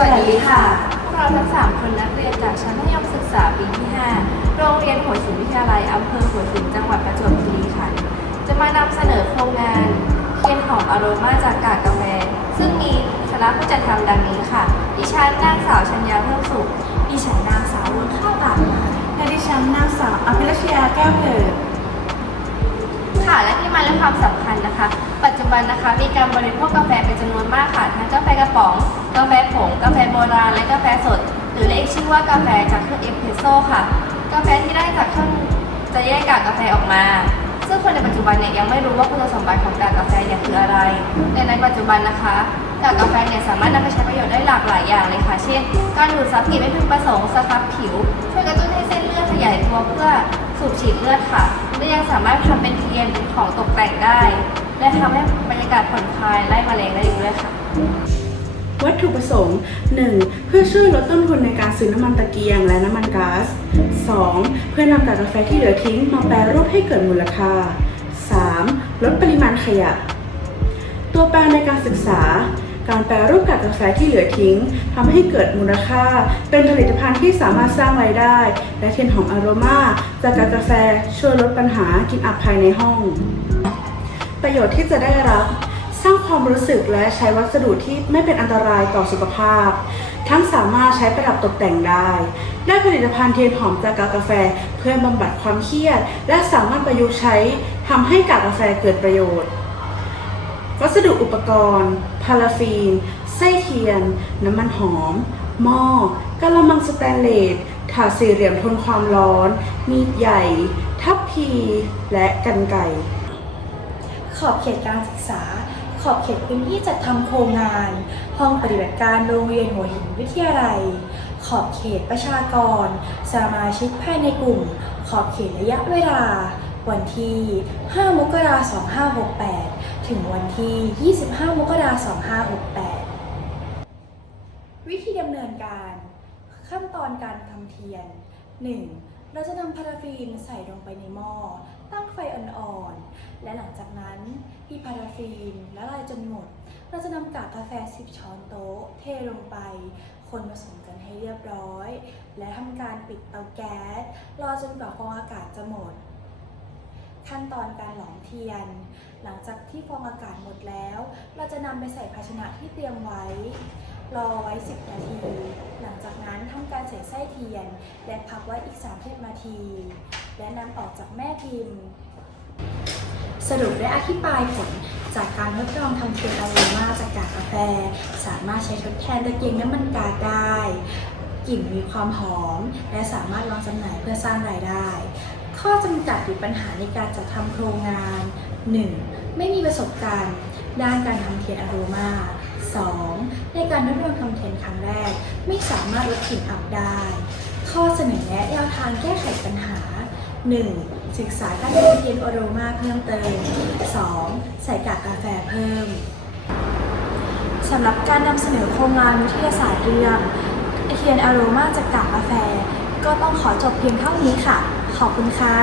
วัสดีค่ะ พวกเราทั้งสามคนนักเรียนจากชั้นมัธยมศึกษาปีที่ 5 โรงเรียนหัวหินวิทยาลัยอำเภอหัวหินจังหวัดประจวบคีรีขันธ์จะมานำเสนอโครงงานเทียนหอมอโรมาจากกากกาแฟ ซึ่งมีคณะผู้จัดทำดังนี้ค่ะ ดิฉันนางสาวชัญญาเพิ่มสุข ดิฉันนางสาววุ้นข้าวบางมาและดิฉันนางสาวอภิรัชยาแก้วเกิดค่ะและที่มาและความสำคัญนะคะ ปัจจุ บันนะคะมีการบริโภคกาแฟเป็นจำนวนมากค่ะ ทั้งกาแฟกระป๋อง กาแฟผง กาแฟโบราณ และกาแฟสด หรือเรียกชื่อว่ากาแฟจากเครื่องเอสเพรสโซ่ค่ะ กาแฟที่ได้จากเครื่องจะแยกกากกาแฟออกมา ซึ่งคนในปัจจุบันเนี่ยยังไม่รู้ว่าคุณสมบัติของกากกาแฟเนี่ยคืออะไรแต่ในปัจจุบันนะคะกากกาแฟเนี่ยสามารถนำไปใช้ประโยชน์ได้หลากหลายอย่างเลยค่ะ เช่น การดูดซับกลิ่นไม่พึงประสงค์สครับผิว ช่วยกระตุ้นให้เส้นเลือดขยายตัวเพื่อสูบฉีดเลือดค่ะและยังสามารถทำเป็นเทียนเป็นของตกแต่งได้ และทำให้บรรยากาศผ่อนคลายไล่แมลงได้อีกด้วยค่ะ วัตถุประสงค์ 1. เพื่อช่วยลดต้นทุนในการซื้อน้ำมันตะเกียงและน้ำมันก๊าซ 2. เพื่อนำกากกาแฟที่เหลือทิ้งมาแปรรูปให้เกิดมูลค่า 3. ลดปริมาณขยะ ตัวแปรในการศึกษา การแปรรูปกากกาแฟที่เหลือทิ้งทำให้เกิดมูลค่า เป็นผลิตภัณฑ์ที่สามารถสร้างรายได้ และเทียนหอมอโรมาจากกากกาแฟช่วยลดปัญหากลิ่นอับภายในห้อง ประโยชน์ที่จะได้รับ สร้างความรู้สึกและใช้วัสดุที่ไม่เป็นอันตรายต่อสุขภาพ ทั้งสามารถใช้ประดับตกแต่งได้ ได้ผลิตภัณฑ์เทียนหอมจากกากาแฟเพื่อบำบัดความเครียด และสามารถประยุกต์ใช้ทำให้กากกาแฟเกิดประโยชน์ วัสดุอุปกรณ์ พาราฟีน ไส้เทียน น้ำมันหอม หม้อกะละมังสแตนเลสถาดสี่เหลี่ยมทนความร้อน มีดใหญ่ ทัพพี และกันไก่ ขอบเขตการศึกษา ขอบเขตพื้นที่จัดทำโครงงาน ห้องปฏิบัติการโรงเรียนหัวหินวิทยาลัย ขอบเขตประชากร สมาชิกภายในกลุ่ม ขอบเขตระยะเวลา วันที่ 5 มกราคม 2568 ถึงวันที่ 25 มกราคม 2568 วิธีดำเนินการ ขั้นตอนการทำเทียน 1. เราจะนำพาราฟีนใส่ลงไปในหม้อตั้งไฟอ่อนๆ และหลังจากนั้นที่พาราฟีนละลายจนหมด เราจะนำกากกาแฟ 10 ช้อนโต๊ะ เทลงไป คนผสมกันให้เรียบร้อย และทำการปิดเตาแก๊ส รอจนกว่าฟองอากาศจะหมด ขั้นตอนการหลอมเทียน หลังจากที่ฟองอากาศหมดแล้ว เราจะนำไปใส่ภาชนะที่เตรียมไว้ รอไว้ 10 นาที หลังจากนั้นทำการใส่ไส้เทียน และพักไว้อีก 30 นาที และนำออกจากแม่พิมพ์ สรุปและอธิบายผลจากการทดลองทำเทียนอะโรมาจากกากกาแฟ สามารถใช้ทดแทนตะเกียงน้ำมันกาได้กลิ่นมีความหอม และสามารถวางจำหน่ายเพื่อสร้างรายได้ ข้อจำกัดหรือปัญหาในการจัดทำโครงงาน 1. ไม่มีประสบการณ์ ด้านการทำเทียนอโรมา 2. ในการทดลองทำเทียนครั้งแรก ไม่สามารถลดกลิ่นอับได้ ข้อเสนอแนะแนวทางแก้ไขปัญหา 1. ศึกษาการทำเทียนอโรมาเพิ่มเติม 2. ใส่กากกาแฟเพิ่มสำหรับการนำเสนอโครงงานวิทยาศาสตร์เรื่องเทียนอโรมาจากกากกาแฟ ก็ต้องขอจบเพียงเท่านี้ค่ะ ขอบคุณค่ะ